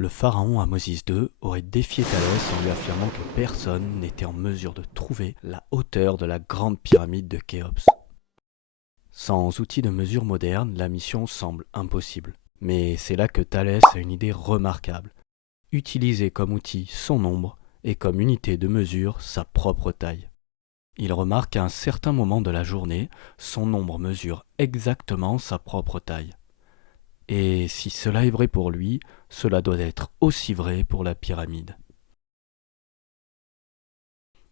Le pharaon Ahmosis II aurait défié Thalès en lui affirmant que personne n'était en mesure de trouver la hauteur de la grande pyramide de Khéops. Sans outils de mesure modernes, la mission semble impossible. Mais c'est là que Thalès a une idée remarquable. Utiliser comme outil son nombre et comme unité de mesure sa propre taille. Il remarque qu'à un certain moment de la journée, son nombre mesure exactement sa propre taille. Et si cela est vrai pour lui, cela doit être aussi vrai pour la pyramide.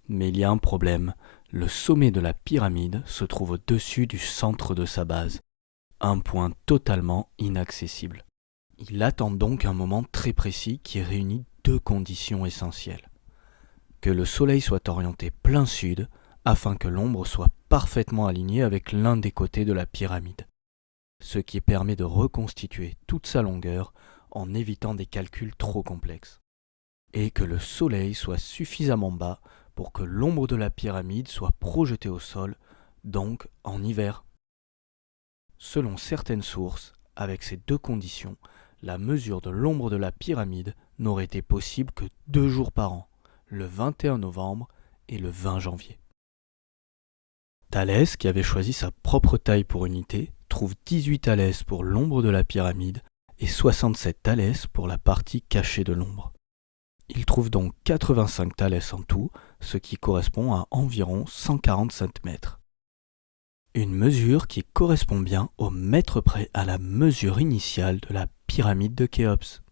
Mais il y a un problème. Le sommet de la pyramide se trouve au-dessus du centre de sa base, un point totalement inaccessible. Il attend donc un moment très précis qui réunit deux conditions essentielles. Que le soleil soit orienté plein sud, afin que l'ombre soit parfaitement alignée avec l'un des côtés de la pyramide, ce qui permet de reconstituer toute sa longueur en évitant des calculs trop complexes. Et que le soleil soit suffisamment bas pour que l'ombre de la pyramide soit projetée au sol, donc en hiver. Selon certaines sources, avec ces deux conditions, la mesure de l'ombre de la pyramide n'aurait été possible que 2 jours par an, le 21 novembre et le 20 janvier. Thalès, qui avait choisi sa propre taille pour unité, trouve 18 thalès pour l'ombre de la pyramide et 67 thalès pour la partie cachée de l'ombre. Il trouve donc 85 thalès en tout, ce qui correspond à environ 145 mètres. Une mesure qui correspond bien au mètre près à la mesure initiale de la pyramide de Khéops.